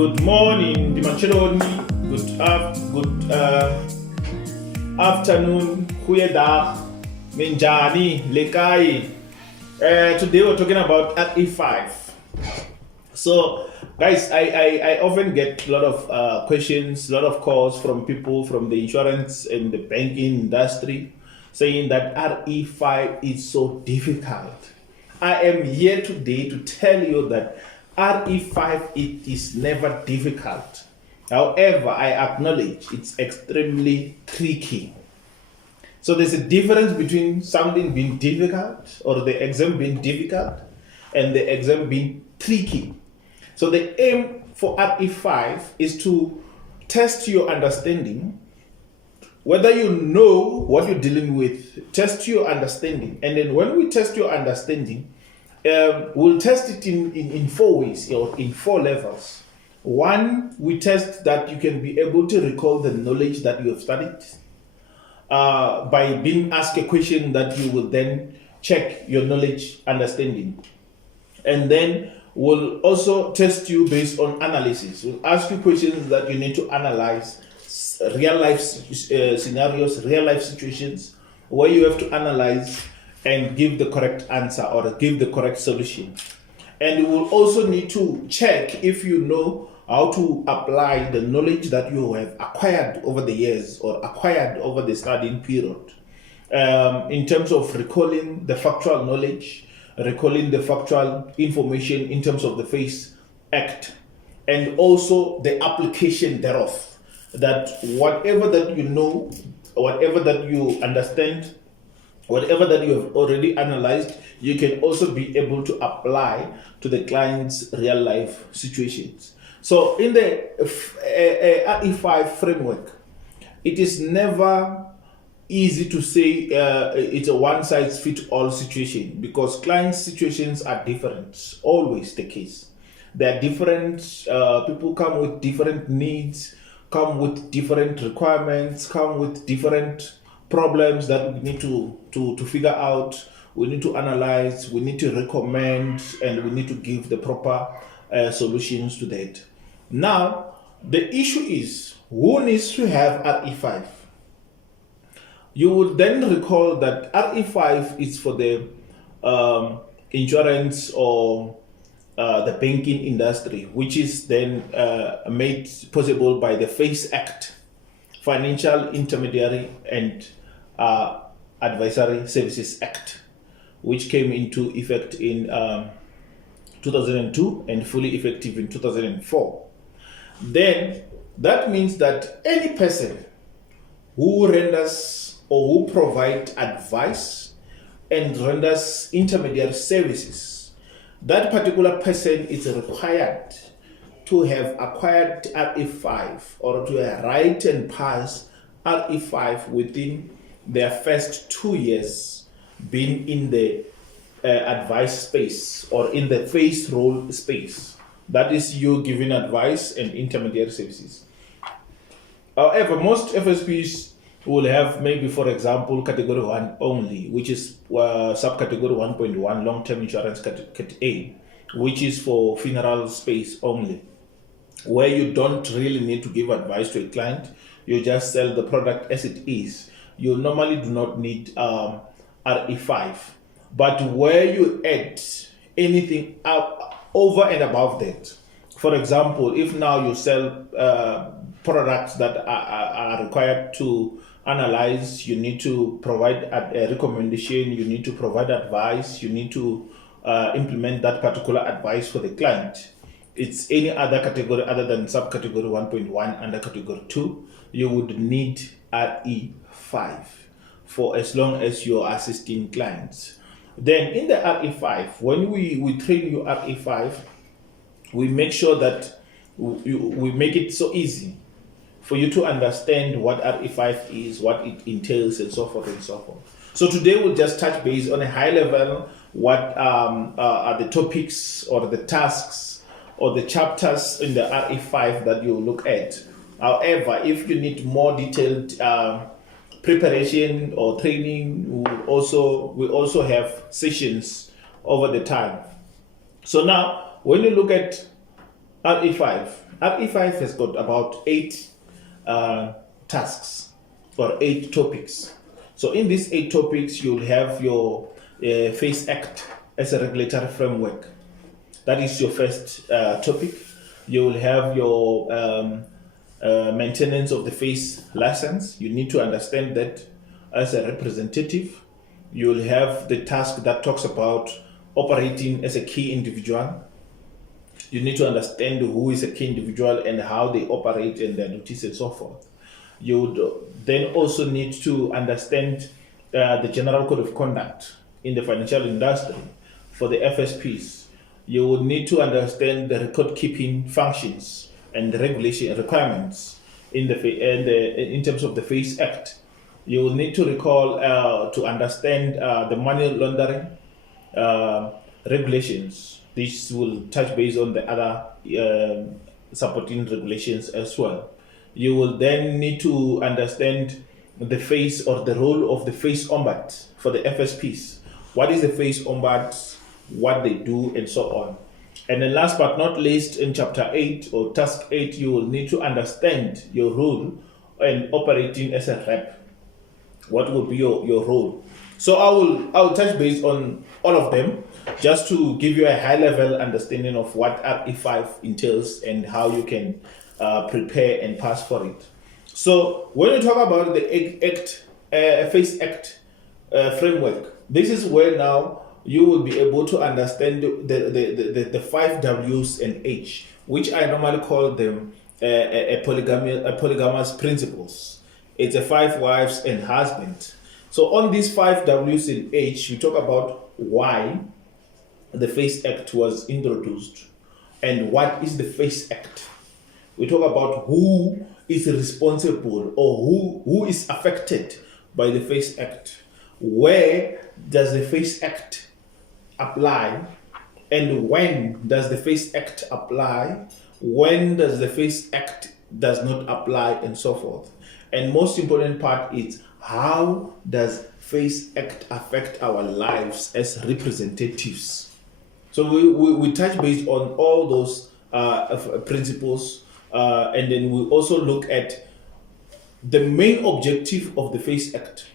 Good morning, Dimacheloni. Good afternoon, goeiedag, minjani, lekai. Today we're talking about RE5. So, guys, I often get a lot of questions, a lot of calls from people from the insurance and the banking industry saying that RE5 is so difficult. I am here today to tell you that RE5 it is never difficult. However, I acknowledge it's extremely tricky. So there's a difference between something being difficult or the exam being difficult and the exam being tricky. So the aim for RE5 is to test your understanding, whether you know what you're dealing with, test your understanding. And then when we test your understanding, we'll test it in four ways or in four levels. One, we test that you can be able to recall the knowledge that you have studied by being asked a question that you will then check your knowledge understanding. And then we'll also test you based on analysis. We'll ask you questions that you need to analyze, real life scenarios, real life situations where you have to analyze and give the correct answer or give the correct solution. And you will also need to check if you know how to apply the knowledge that you have acquired over the years or acquired over the studying period in terms of recalling the factual knowledge, recalling the factual information in terms of the FACE Act, and also the application thereof. That whatever that you know, whatever that you understand, whatever that you have already analyzed, you can also be able to apply to the client's real life situations. So in the RE5 framework, it is never easy to say it's a one-size-fits-all situation because client situations are different, always the case. They are different, people come with different needs, come with different requirements, come with different problems that we need to figure out, we need to analyze, we need to recommend, and we need to give the proper solutions to that. Now, the issue is who needs to have RE5? You would then recall that RE5 is for the insurance or the banking industry, which is then made possible by the FACE Act, Financial Intermediary and Advisory Services Act, which came into effect in 2002 and fully effective in 2004. Then that means that any person who renders or who provides advice and renders intermediary services, that particular person is required to have acquired RE5 or to write and pass RE5 within their first 2 years being in the advice space or in the FACE role space. That is you giving advice and intermediary services. However, most FSPs will have maybe, for example, category 1 only, which is subcategory 1.1 long-term insurance category A, which is for funeral space only, where you don't really need to give advice to a client. You just sell the product as it is. You normally do not need RE5. But where you add anything up over and above that, for example, if now you sell products that are required to analyze, you need to provide a recommendation, you need to provide advice, you need to implement that particular advice for the client. It's any other category other than subcategory 1.1 under category 2, you would need RE5 for as long as you're assisting clients. Then in the RE5, when we train you RE5, we make sure that we make it so easy for you to understand what RE5 is, what it entails, and so forth and so forth. So today we'll just touch base on a high level, what are the topics or the tasks or the chapters in the RE5 that you look at. However, if you need more detailed preparation or training, we also have sessions over the time. So now, when you look at RE5, RE5 has got about 8 tasks or 8 topics. So in these 8 topics, you'll have your FACE Act as a regulatory framework. That is your first topic. You will have your maintenance of the FACE license. You need to understand that as a representative. You will have the task that talks about operating as a key individual. You need to understand who is a key individual and how they operate and their duties and so forth. You would then also need to understand the general code of conduct in the financial industry for the FSPs. You would need to understand the record keeping functions and the regulation requirements in terms of the FACE Act. You will need to recall to understand the money laundering regulations. This will touch base on the other supporting regulations as well. You will then need to understand the FACE or the role of the FACE Ombud for the FSPs. What is the FACE Ombud, what they do, and so on. And then last but not least, in Chapter 8 or Task 8, you will need to understand your role in operating as a rep. What will be your role? So I will touch base on all of them just to give you a high-level understanding of what RE5 entails and how you can prepare and pass for it. So when you talk about the FACE Act framework, this is where now you will be able to understand the 5 W's and H, which I normally call them a polygamous principles. It's a 5 wives and husband. So on these 5 W's and H, we talk about why the FACE Act was introduced and what is the FACE Act. We talk about who is responsible or who is affected by the FACE Act. Where does the FACE Act apply? And when does the FACE Act apply? When does the FACE Act does not apply, and so forth. And most important part is how does FACE Act affect our lives as representatives? So we touch base on all those principles, and then we also look at the main objective of the FACE Act,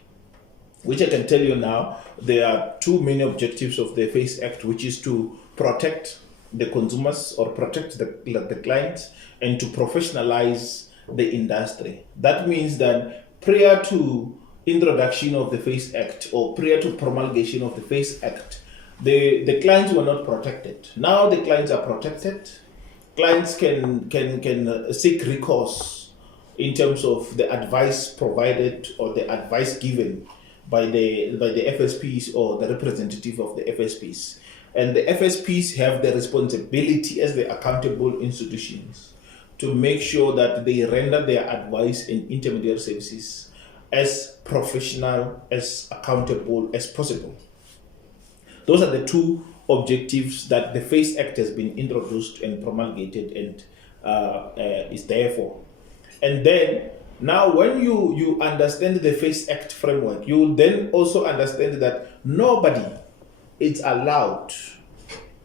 which I can tell you now. There are 2 main objectives of the FACE Act, which is to protect the consumers or protect the clients and to professionalize the industry. That means that prior to introduction of the FACE Act or prior to promulgation of the FACE Act, the clients were not protected. Now the clients are protected. Clients can seek recourse in terms of the advice provided or the advice given by the FSPs or the representative of the FSPs. And the FSPs have the responsibility as the accountable institutions to make sure that they render their advice and intermediary services as professional, as accountable as possible. Those are the 2 objectives that the FACE Act has been introduced and promulgated and is there for. And then, now when you understand the FACE Act framework, you will then also understand that nobody is allowed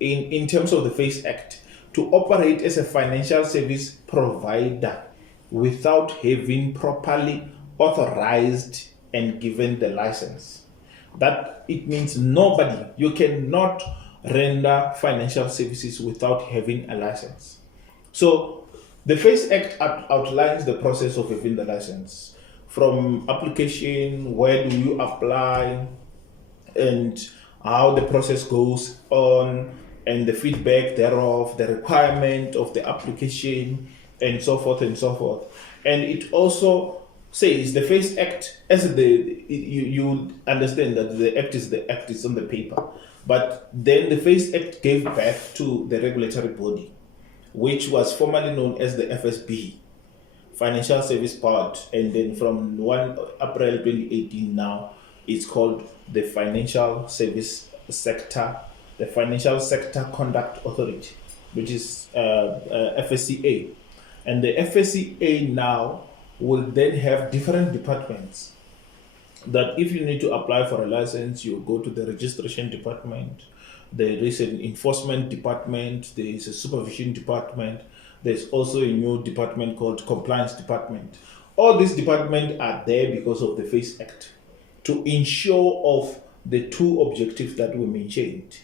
in terms of the FACE Act to operate as a financial service provider without having properly authorized and given the license. That it means nobody, you cannot render financial services without having a license. So the FACE Act outlines the process of having the license, from application, where do you apply, and how the process goes on, and the feedback thereof, the requirement of the application, and so forth and so forth. And it also says the FACE Act, as you understand that the act is on the paper, but then the FACE Act gave birth to the regulatory body, which was formerly known as the FSB, Financial Service Board, and then from 1 April 2018 now, it's called the Financial Sector Conduct Authority, which is FSCA. And the FSCA now will then have different departments that if you need to apply for a license, you go to the registration department, there is an enforcement department, there is a supervision department, there's also a new department called Compliance Department. All these departments are there because of the FACE Act to ensure of the two objectives that we mentioned.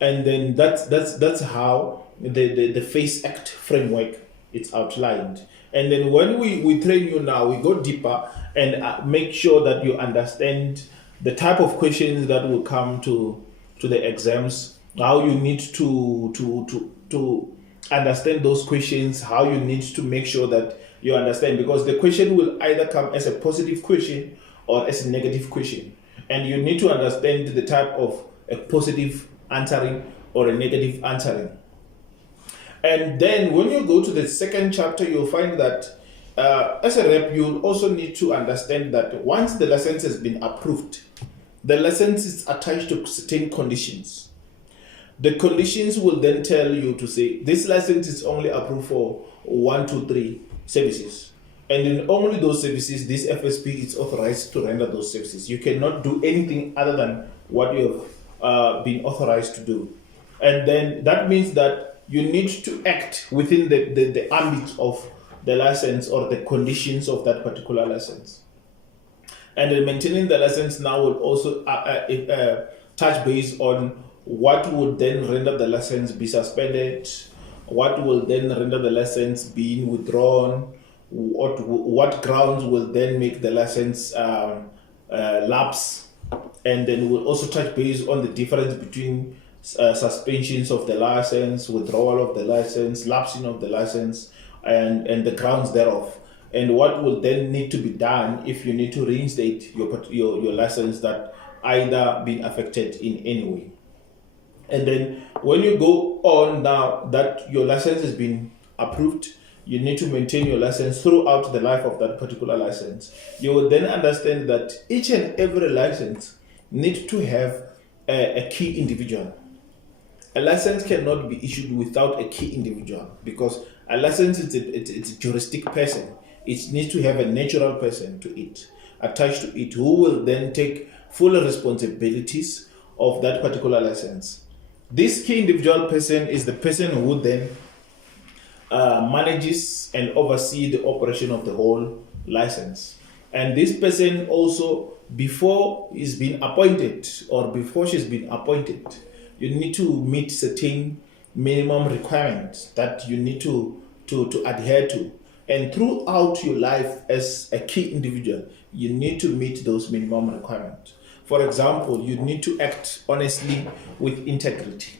And then that's how the FACE Act framework is outlined. And then when we train you now, we go deeper and make sure that you understand the type of questions that will come to the exams, how you need to understand those questions, how you need to make sure that you understand, because the question will either come as a positive question or as a negative question, and you need to understand the type of a positive answering or a negative answering. And then when you go to the second chapter, you'll find that as a rep, you'll also need to understand that once the license has been approved, the license is attached to certain conditions. The conditions will then tell you to say, this license is only approved for 1, 2, 3 services. And in only those services, this FSP is authorized to render those services. You cannot do anything other than what you have been authorized to do. And then that means that you need to act within the ambit of the license or the conditions of that particular license. And then maintaining the license now will also touch base on what would then render the license be suspended, what will then render the license being withdrawn, what grounds will then make the license lapse, and then we'll also touch base on the difference between suspensions of the license, withdrawal of the license, lapsing of the license, and the grounds thereof, and what will then need to be done if you need to reinstate your license that either been affected in any way. And then when you go on now that your license has been approved, you need to maintain your license throughout the life of that particular license. You will then understand that each and every license needs to have a key individual. A license cannot be issued without a key individual, because a license it's a juristic person. It needs to have a natural person to it, attached to it, who will then take full responsibilities of that particular license. This key individual person is the person who then manages and oversees the operation of the whole license. And this person also, before he's been appointed or before she's been appointed, you need to meet certain minimum requirements that you need to adhere to. And throughout your life as a key individual, you need to meet those minimum requirements. For example, you need to act honestly with integrity.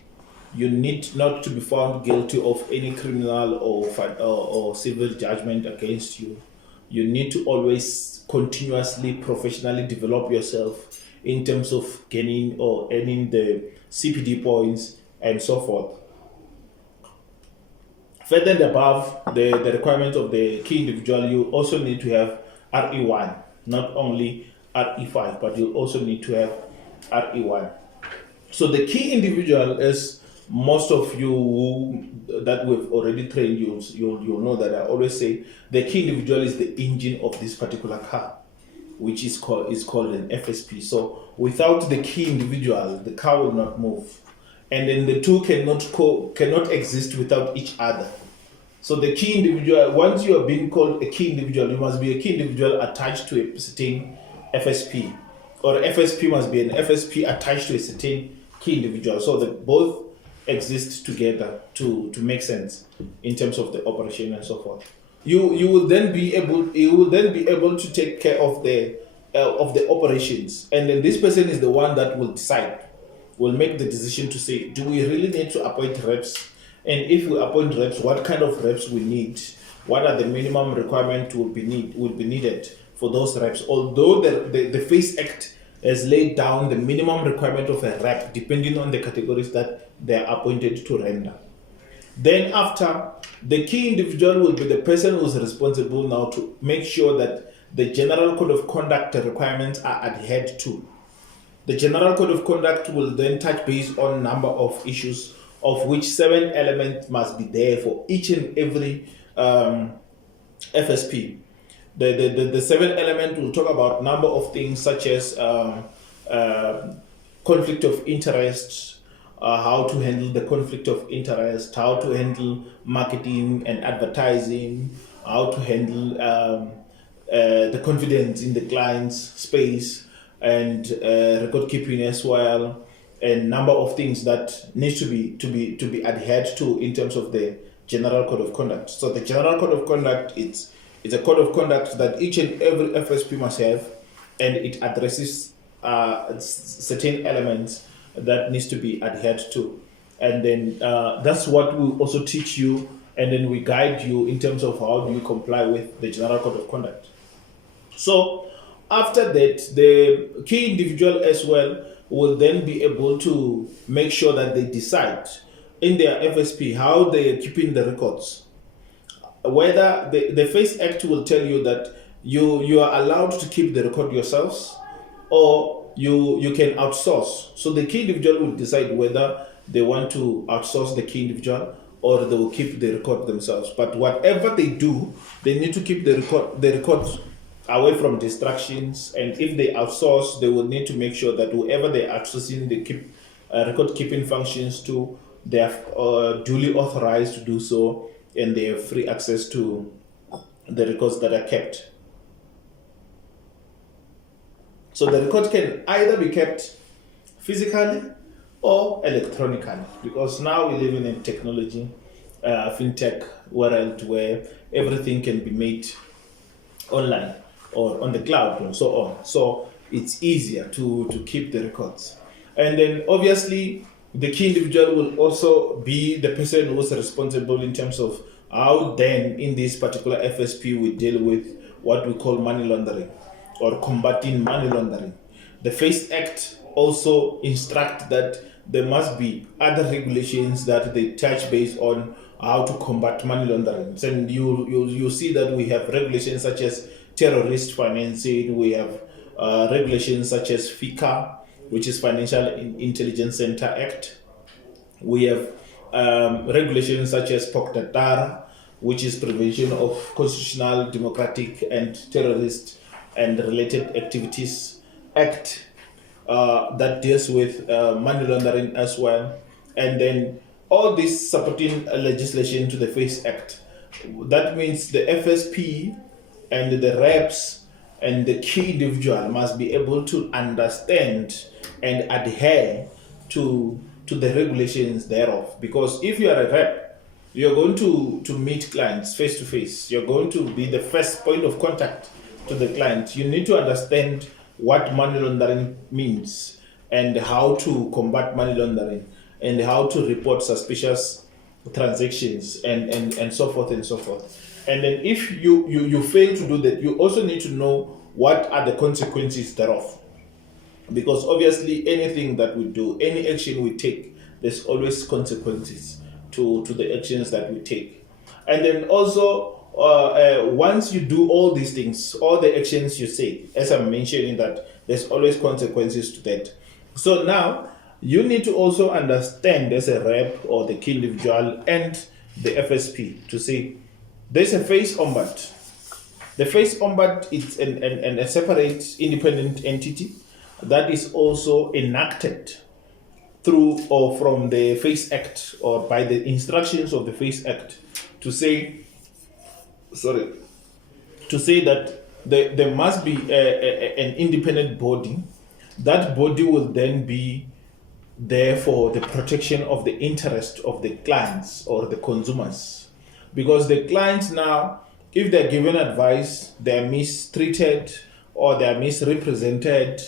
You need not to be found guilty of any criminal or civil judgment against you. You need to always continuously, professionally develop yourself in terms of gaining or earning the CPD points and so forth. Further than above, the requirements of the key individual, you also need to have RE1, not only RE5, but you also need to have RE1. So the key individual is, most of you that we've already trained, you'll know that I always say the key individual is the engine of this particular car, which is called an FSP. So without the key individual, the car will not move, and then the two cannot exist without each other. So the key individual, once you are being called a key individual, you must be a key individual attached to a certain FSP, or FSP must be an FSP attached to a certain key individual, so that both exist together to make sense in terms of the operation and so forth. You will then be able to take care of the operations, and then this person is the one that will make the decision to say, do we really need to appoint reps, and if we appoint reps, what kind of reps we need, what are the minimum requirements will be needed for those reps. Although the FACE Act has laid down the minimum requirement of a rep depending on the categories that they are appointed to render. Then after, the key individual will be the person who is responsible now to make sure that the general code of conduct requirements are adhered to. The general code of conduct will then touch base on a number of issues, of which 7 elements must be there for each and every FSP. The 7 element will talk about number of things such as conflict of interest, how to handle the conflict of interest, how to handle marketing and advertising, how to handle the confidence in the client's space, and record keeping as well, and number of things that needs to be adhered to in terms of the general code of conduct. So the general code of conduct, it's a code of conduct that each and every FSP must have, and it addresses certain elements that needs to be adhered to. And then that's what we also teach you, and then we guide you in terms of how do you comply with the general code of conduct. So after that, the key individual as well will then be able to make sure that they decide in their FSP how they are keeping the records. Whether the FACE Act will tell you that you are allowed to keep the record yourselves, or you can outsource. So the key individual will decide whether they want to outsource the key individual or they will keep the record themselves. But whatever they do, they need to keep the records away from distractions. And if they outsource, they will need to make sure that whoever they're accessing the record keeping functions to, they are duly authorized to do so, and they have free access to the records that are kept. So the record can either be kept physically or electronically, because now we live in a technology, fintech world where everything can be made online or on the cloud and so on. So it's easier to keep the records. And then obviously the key individual will also be the person who is responsible in terms of how then in this particular FSP we deal with what we call money laundering or combating money laundering. The FACE Act also instructs that there must be other regulations that they touch base on how to combat money laundering. And you see that we have regulations such as terrorist financing, we have regulations such as FICA, which is Financial Intelligence Center Act. We have regulations such as POCTATAR, which is Prevention of Constitutional, Democratic and Terrorist and Related Activities Act, that deals with money laundering as well. And then all this supporting legislation to the FACE Act. That means the FSP and the reps and the key individual must be able to understand and adhere to the regulations thereof. Because if you are a rep, you're going to meet clients face to face. You're going to be the first point of contact to the client. You need to understand what money laundering means and how to combat money laundering and how to report suspicious transactions and so forth and so forth. And then if you fail to do that, you also need to know what are the consequences thereof. Because obviously anything that we do, any action we take, there's always consequences to the actions that we take. And then also, once you do all these things, all the actions you say, as I'm mentioning that there's always consequences to that. So now, you need to also understand as a rep or the key individual and the FSP to say, there's a FACE Ombudsman. The FACE Ombudsman is a separate independent entity that is also enacted through or from the FACE Act or by the instructions of the FACE Act to say that there must be an independent body. That body will then be there for the protection of the interest of the clients or the consumers. Because the clients now, if they're given advice, they're mistreated or they're misrepresented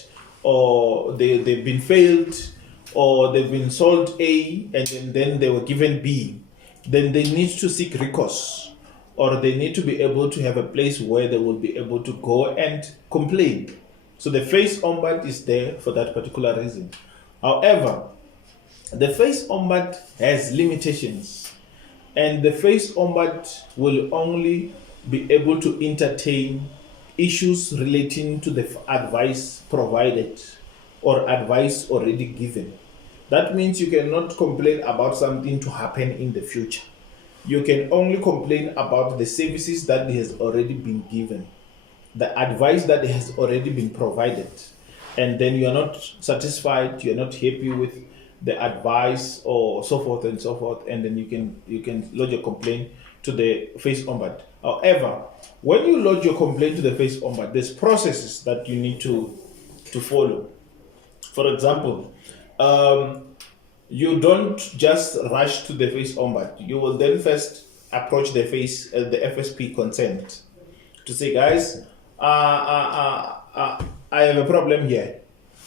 or they've been failed or they've been sold A and then they were given B, then they need to seek recourse or they need to be able to have a place where they will be able to go and complain. So the FACE Ombudsman is there for that particular reason. However, the FACE Ombudsman has limitations, and the FACE Ombudsman will only be able to entertain issues relating to the advice provided or advice already given. That means you cannot complain about something to happen in the future. You can only complain about the services that has already been given, the advice that has already been provided, and then you are not satisfied, you are not happy with the advice or so forth and so forth, and then you can lodge a complaint to the face ombudsman. However, when you lodge your complaint to the face ombudsman, there's processes that you need to follow. For example, you don't just rush to the face ombudsman. You will then first approach the FSP consent to say, guys, I have a problem here.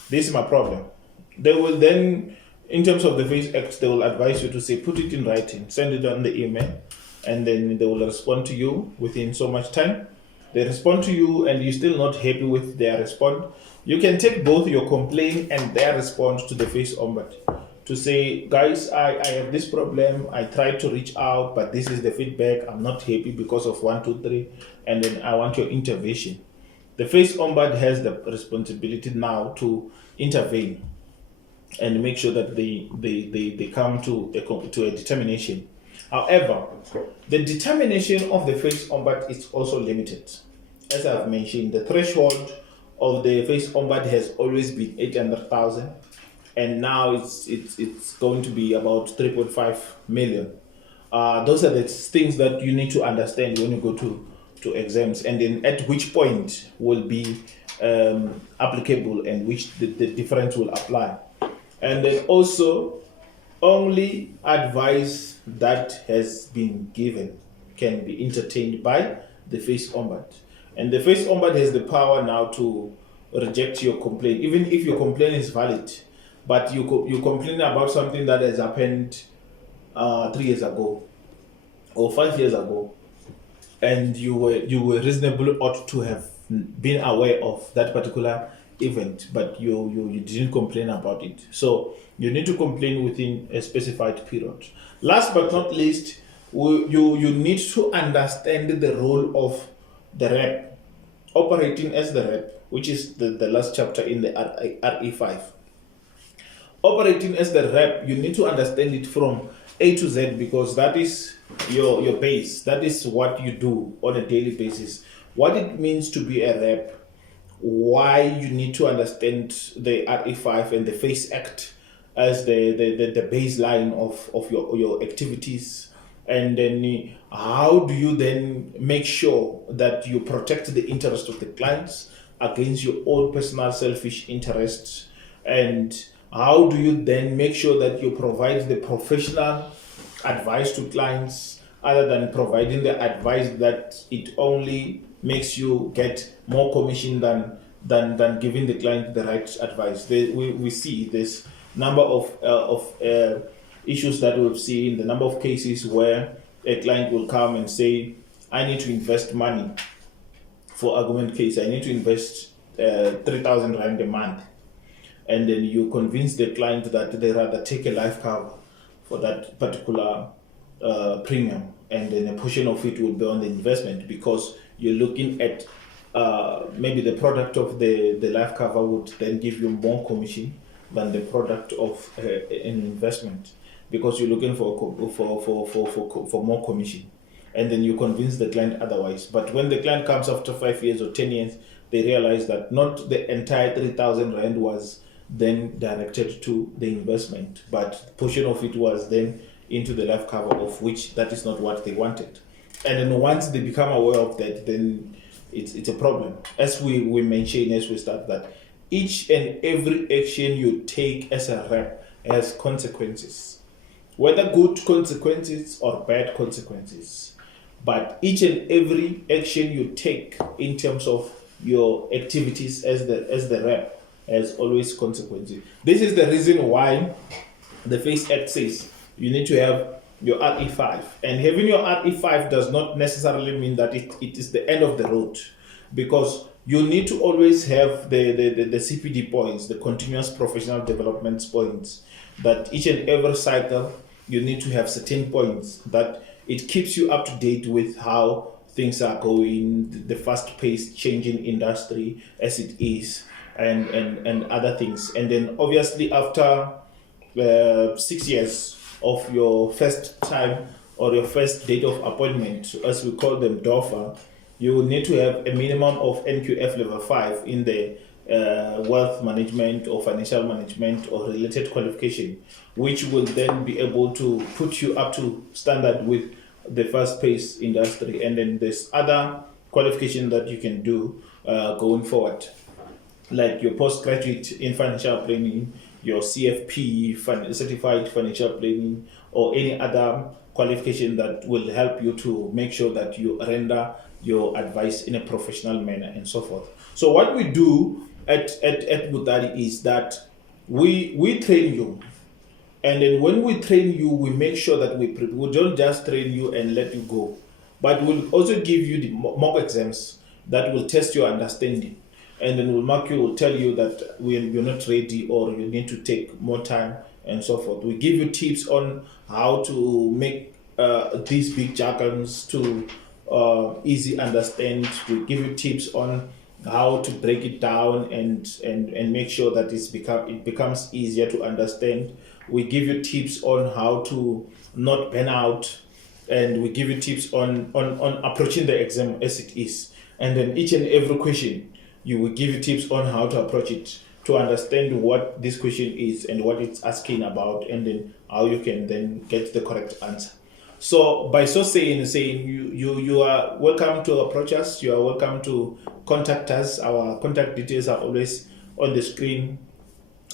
This is my problem. They will then, in terms of the Face Act, they will advise you to say, put it in writing, send it on the email, and then they will respond to you within so much time. They respond to you and you're still not happy with their response. You can take both your complaint and their response to the Face Ombudsman to say, guys, I have this problem. I tried to reach out, but this is the feedback. I'm not happy because of 1, 2, 3, and then I want your intervention. The Face Ombudsman has the responsibility now to intervene and make sure that they come to a determination. However, the determination of the Face Ombudsman is also limited. As I've mentioned, the threshold of the Face Ombudsman has always been 800,000, and now it's going to be about 3.5 million. Those are the things that you need to understand when you go to exams, and then at which point will be applicable and which the difference will apply. And then also, only advice that has been given can be entertained by the Face Ombudsman. And the Face Ombudsman has the power now to reject your complaint, even if your complaint is valid, but you complain about something that has happened 3 years ago or 5 years ago, and you were reasonably ought to have been aware of that particular event, but you didn't complain about it. So you need to complain within a specified period. Last but not least, you need to understand the role of the rep, operating as the rep, which is the last chapter in the RE5. Operating as the rep, you need to understand it from A to Z, because that is your base. That is what you do on a daily basis. What it means to be a rep, why you need to understand the RE5 and the Face Act as the baseline of your activities, and then how do you then make sure that you protect the interest of the clients against your own personal selfish interests, and how do you then make sure that you provide the professional advice to clients, other than providing the advice that it only makes you get more commission than giving the client the right advice. We see this number of issues that we've seen, the number of cases where a client will come and say, I need to invest money. For argument case, I need to invest 3,000 Rand a month. And then you convince the client that they rather take a life cover for that particular premium, and then a portion of it will be on the investment, because you're looking at maybe the product of the life cover would then give you more commission than the product of an investment, because you're looking for more commission, and then you convince the client otherwise. But when the client comes after 5 years or 10 years, they realize that not the entire 3,000 Rand was then directed to the investment, but a portion of it was then into the life cover, of which that is not what they wanted. And then once they become aware of that, then it's a problem. As we mentioned as we start, that each and every action you take as a rep has consequences, whether good consequences or bad consequences. But each and every action you take in terms of your activities as the rep has always consequences. This is the reason why the Face Act says you need to have your RE5. And having your RE5 does not necessarily mean that it is the end of the road, because you need to always have the CPD points, the continuous professional development points, that each and every cycle you need to have certain points that it keeps you up to date with how things are going, the fast-paced changing industry as it is, and other things. And then obviously after 6 years of your first time or your first date of appointment, as we call them, DOFA, you will need to have a minimum of NQF level 5 in the wealth management or financial management or related qualification, which will then be able to put you up to standard with the fast-paced industry. And then there's other qualification that you can do going forward, like your postgraduate in financial planning, your CFP, certified financial planning, or any other qualification that will help you to make sure that you render your advice in a professional manner and so forth. So what we do at Butari is that we train you, and then when we train you, we make sure that we don't just train you and let you go, but we'll also give you the mock exams that will test your understanding, and then we'll mark you, will tell you that you're not ready or you need to take more time and so forth. We give you tips on how to make these big jargons to easy understand. We give you tips on how to break it down and make sure that it becomes easier to understand. We give you tips on how to not burn out, and we give you tips on approaching the exam as it is. And then each and every question, you will give you tips on how to approach it to understand what this question is and what it's asking about, and then how you can then get the correct answer. So by so saying you are welcome to approach us. You are welcome to contact us. Our contact details are always on the screen,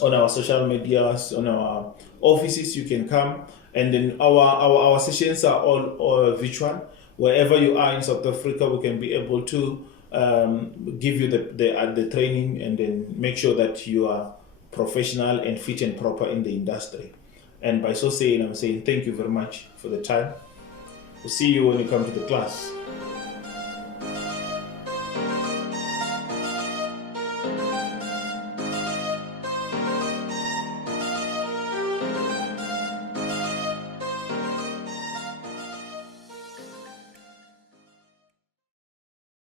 on our social medias, on our offices. You can come, and then our sessions are all virtual. Wherever you are in South Africa, we can be able to give you the training, and then make sure that you are professional and fit and proper in the industry. And by so saying, I'm saying thank you very much for the time. We'll see you when you come to the class.